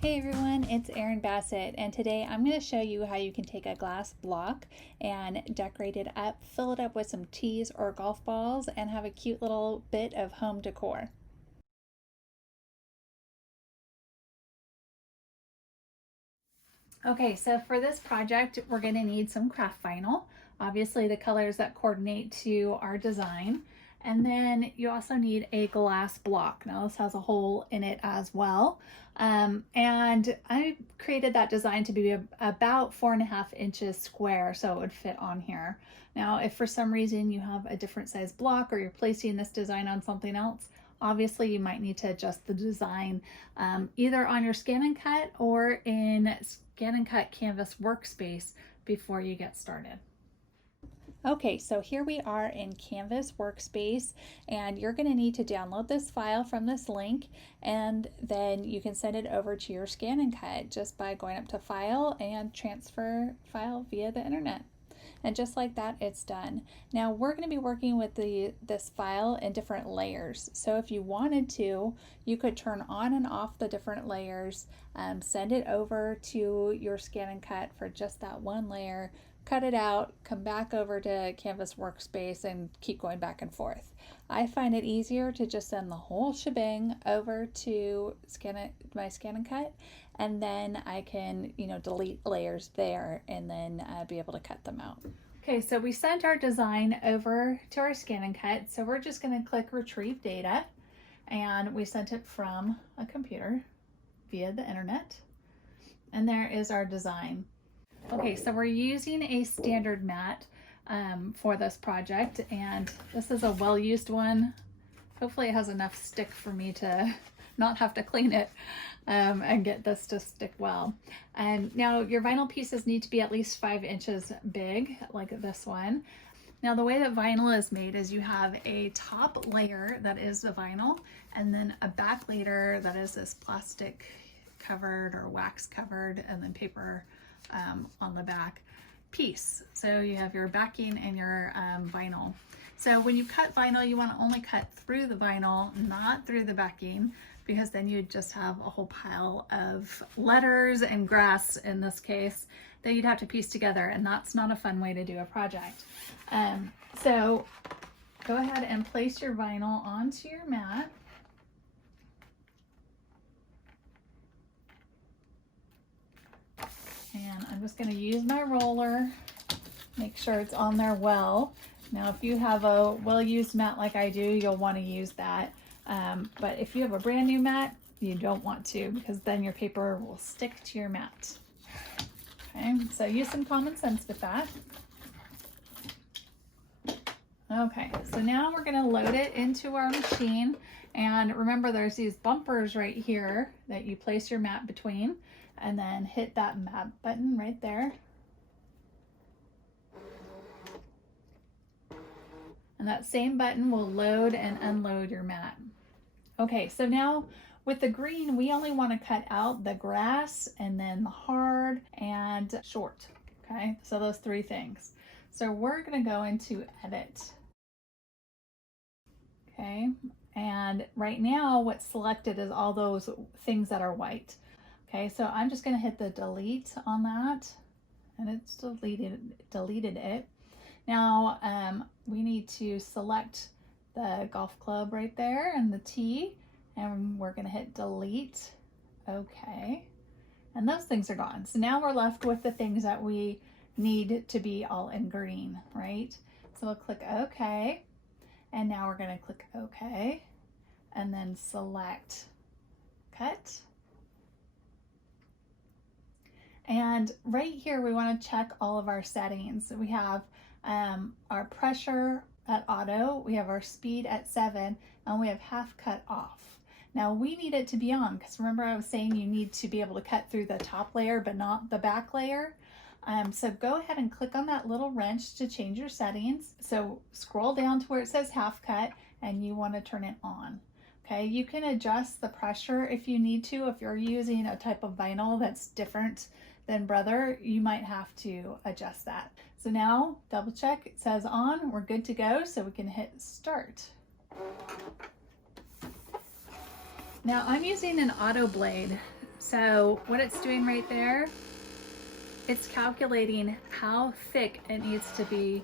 Hey everyone, it's Erin Bassett, and today I'm going to show you how you can take a glass block and decorate it up, fill it up with some teas or golf balls, and have a cute little bit of home decor. Okay, so for this project, we're going to need some craft vinyl, obviously the colors that coordinate to our design. And then you also need a glass block. Now this has a hole in it as well. And I created that design to be about 4.5 inches square, so it would fit on here. Now, if for some reason you have a different size block or you're placing this design on something else, obviously you might need to adjust the design either on your ScanNCut or in ScanNCut Canvas workspace before you get started. Okay, so here we are in Canvas workspace, and you're going to need to download this file from this link, and then you can send it over to your ScanNCut just by going up to File and Transfer File via the internet. And just like that, it's done. Now we're going to be working with this file in different layers. So if you wanted to, you could turn on and off the different layers, send it over to your ScanNCut for just that one layer, cut it out, come back over to Canvas workspace and keep going back and forth. I find it easier to just send the whole shebang over to my ScanNCut, and then I can, delete layers there and then be able to cut them out. Okay, so we sent our design over to our ScanNCut, so we're just going to click Retrieve Data, and we sent it from a computer via the internet, and there is our design. Okay, so we're using a standard mat for this project, and this is a well-used one. Hopefully it has enough stick for me to not have to clean it and get this to stick well. And now your vinyl pieces need to be at least 5 inches big, like this one. Now the way that vinyl is made is you have a top layer that is the vinyl, and then a back layer that is this plastic covered or wax covered, and then paper on the back piece. So you have your backing and your vinyl. So when you cut vinyl, you want to only cut through the vinyl, not through the backing, because then you'd just have a whole pile of letters and grass in this case that you'd have to piece together, and that's not a fun way to do a project. So go ahead and place your vinyl onto your mat. And I'm just going to use my roller, make sure it's on there well. Now, if you have a well-used mat like I do, you'll want to use that. But if you have a brand new mat, you don't want to, because then your paper will stick to your mat. Okay, so use some common sense with that. Okay, so now we're going to load it into our machine. And remember, there's these bumpers right here that you place your mat between, and then hit that mat button right there. And that same button will load and unload your mat. Okay, so now with the green, we only want to cut out the grass and then the hard and short. Okay, so those 3 things. So we're going to go into Edit. Okay, and right now what's selected is all those things that are white. Okay, so I'm just going to hit the delete on that, and it's deleted it. Now we need to select the golf club right there and the tee, and we're going to hit delete. Okay, and those things are gone. So now we're left with the things that we need to be all in green, right? So we'll click OK, and now we're going to click OK, and then select cut. And right here, we want to check all of our settings. So we have our pressure at auto, we have our speed at 7, and we have half cut off. Now we need it to be on, because remember I was saying you need to be able to cut through the top layer, but not the back layer. So go ahead and click on that little wrench to change your settings. So scroll down to where it says half cut, and you want to turn it on. Okay, you can adjust the pressure if you need to. If you're using a type of vinyl that's different than Brother, you might have to adjust that. So now double check, it says on, we're good to go, so we can hit start. Now I'm using an auto blade, So what it's doing right there, it's calculating how thick it needs to be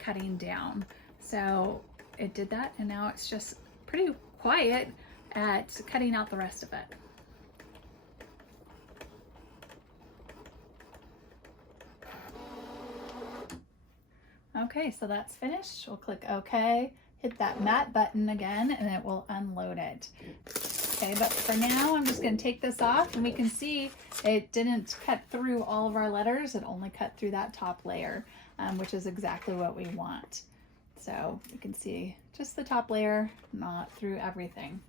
cutting down. So it did that, and now it's just pretty quiet at cutting out the rest of it. Okay, so that's finished. We'll click OK, hit that matte button again, and it will unload it. Okay, but for now, I'm just going to take this off, and we can see it didn't cut through all of our letters. It only cut through that top layer, which is exactly what we want. So you can see just the top layer, not through everything.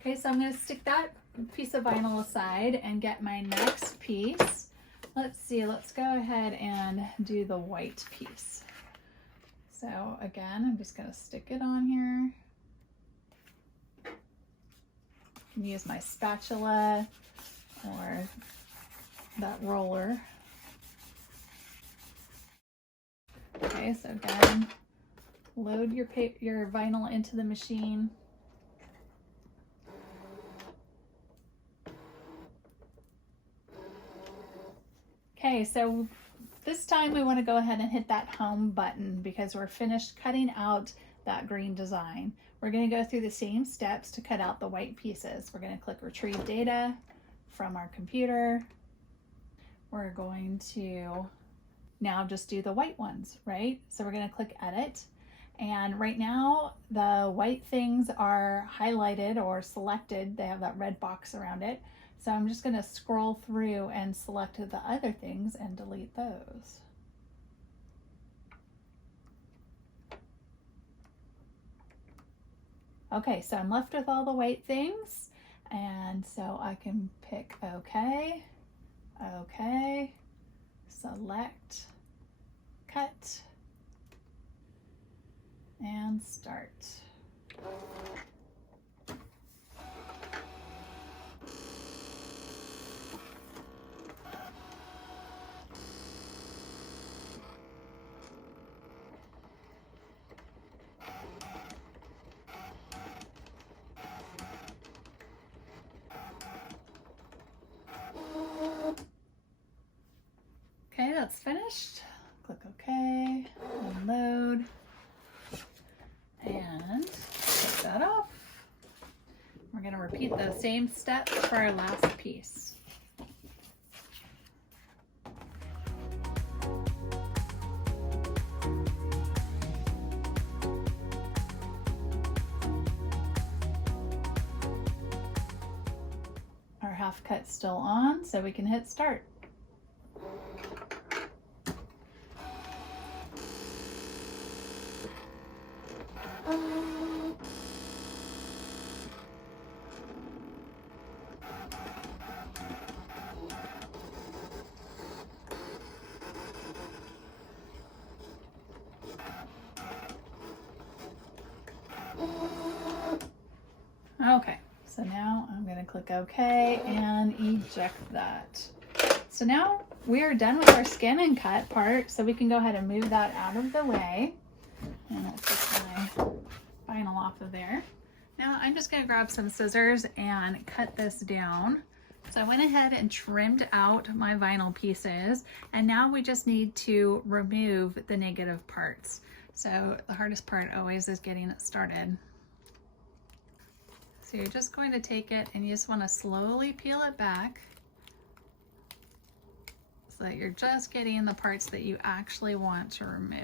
Okay, so I'm going to stick that piece of vinyl aside and get my next piece. Let's see, let's go ahead and do the white piece. So again, I'm just going to stick it on here. I can use my spatula or that roller. Okay, so again, load your vinyl into the machine. Okay, so this time we want to go ahead and hit that home button because we're finished cutting out that green design. We're going to go through the same steps to cut out the white pieces. We're going to click Retrieve Data from our computer. We're going to now just do the white ones, right? So we're going to click Edit. And right now the white things are highlighted or selected. They have that red box around it. So I'm just going to scroll through and select the other things and delete those. Okay, so I'm left with all the white things, and so I can pick OK, OK, select, cut, and start. Okay, that's finished. Click OK, unload, and take that off. We're going to repeat the same steps for our last piece. Our half cut's still on, so we can hit start. Okay, so now I'm going to click OK and eject that. So now we are done with our scan and cut part, so we can go ahead and move that out of the way. And I'll take my vinyl off of there. Now I'm just going to grab some scissors and cut this down. So I went ahead and trimmed out my vinyl pieces, and now we just need to remove the negative parts. So the hardest part always is getting it started. So you're just going to take it and you just want to slowly peel it back so that you're just getting the parts that you actually want to remove.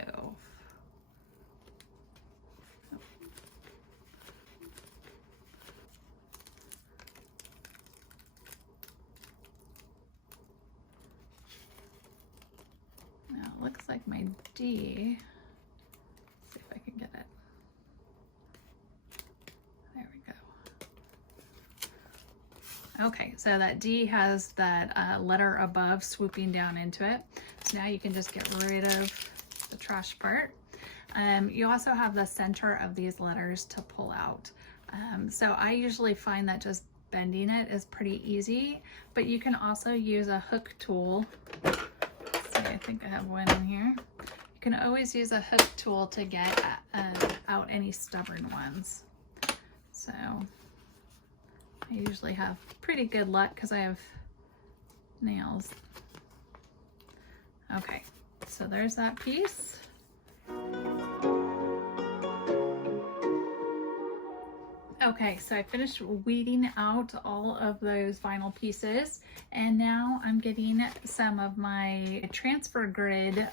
Now it looks like my D, let's see if I can get it. There we go. Okay, so that D has that letter above swooping down into it. So now you can just get rid of the trash part. You also have the center of these letters to pull out. So I usually find that just bending it is pretty easy, but you can also use a hook tool. I think I have one in here. You can always use a hook tool to get out any stubborn ones. So I usually have pretty good luck because I have nails. Okay, so there's that piece. Okay, so I finished weeding out all of those vinyl pieces, and now I'm getting some of my transfer grid,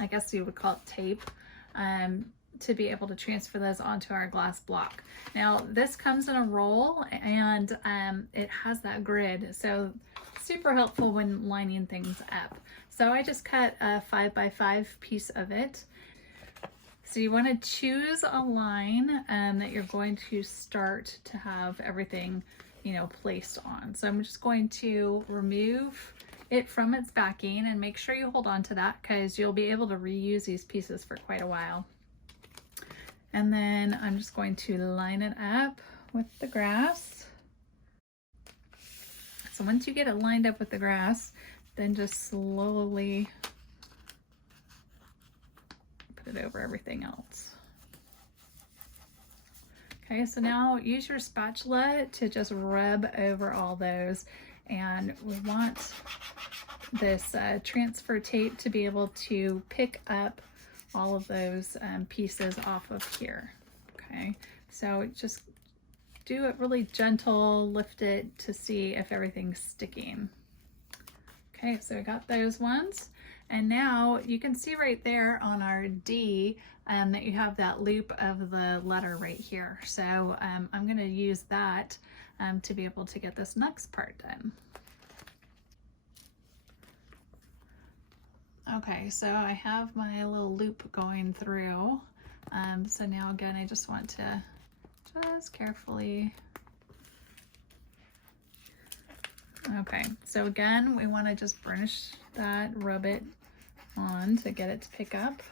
I guess you would call it tape, to be able to transfer those onto our glass block. Now this comes in a roll, and it has that grid, so super helpful when lining things up. So I just cut a 5x5 piece of it. So you want to choose a line that you're going to start to have everything, you know, placed on. So I'm just going to remove it from its backing, and make sure you hold on to that because you'll be able to reuse these pieces for quite a while. And then I'm just going to line it up with the grass. So once you get it lined up with the grass, then just slowly put it over everything else. Okay, so now use your spatula to just rub over all those, and we want this transfer tape to be able to pick up all of those pieces off of here. Okay, so just do it really gentle, lift it to see if everything's sticking. Okay, so I got those ones. And now you can see right there on our D that you have that loop of the letter right here. So I'm going to use that to be able to get this next part done. Okay, so I have my little loop going through. So now again, I just want to just carefully. Okay, so again, we want to just burnish that, rub it on to get it to pick up.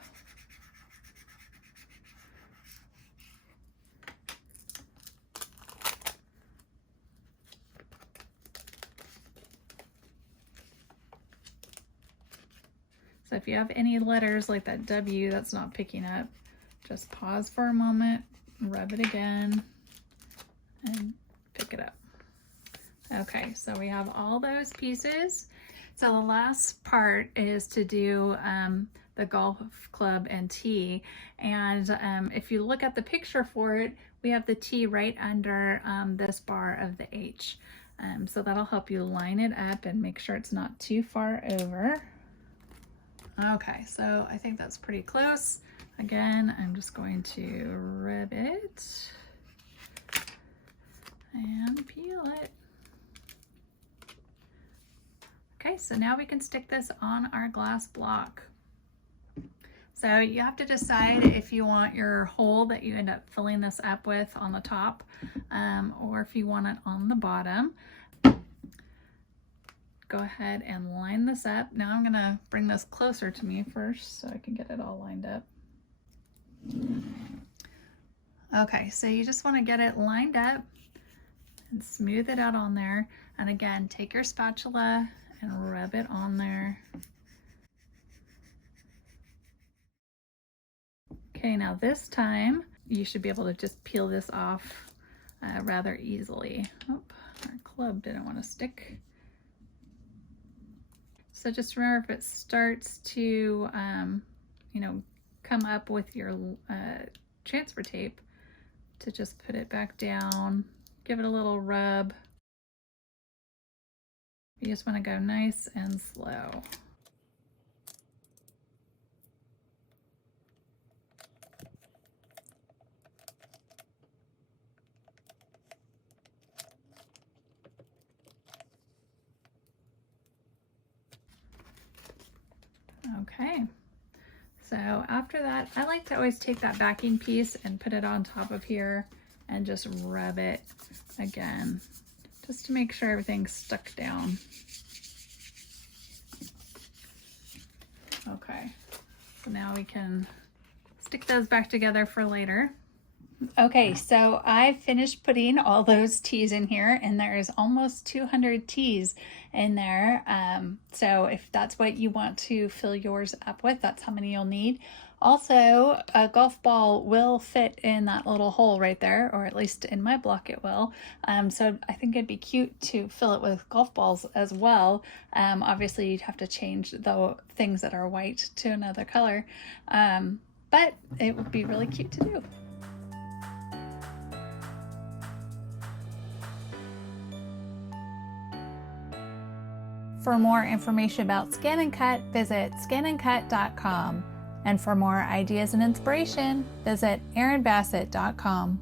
So if you have any letters like that W that's not picking up, just pause for a moment, rub it again, and pick it up. Okay, so we have all those pieces. So the last part is to do the golf club and T. And if you look at the picture for it, we have the T right under this bar of the H. So that'll help you line it up and make sure it's not too far over. Okay, so I think that's pretty close. Again, I'm just going to rub it and peel it. Okay, so now we can stick this on our glass block. So you have to decide if you want your hole that you end up filling this up with on the top, or if you want it on the bottom. Go ahead and line this up. Now I'm gonna bring this closer to me first so I can get it all lined up. Okay, so you just wanna get it lined up and smooth it out on there. And again, take your spatula and rub it on there. Okay, now this time you should be able to just peel this off rather easily. Oh, our club didn't want to stick. So just remember, if it starts to, you know, come up with your transfer tape, to just put it back down, give it a little rub. You just want to go nice and slow. Okay, so after that, I like to always take that backing piece and put it on top of here and just rub it again, just to make sure everything's stuck down. Okay, so now we can stick those back together for later. Okay, so I finished putting all those teas in here, and there's almost 200 teas in there. So if that's what you want to fill yours up with, that's how many you'll need. Also, a golf ball will fit in that little hole right there, or at least in my block it will. So I think it'd be cute to fill it with golf balls as well. Obviously, you'd have to change the things that are white to another color, but it would be really cute to do. For more information about ScanNCut, visit ScanNCut.com. And for more ideas and inspiration, visit erinbassett.com.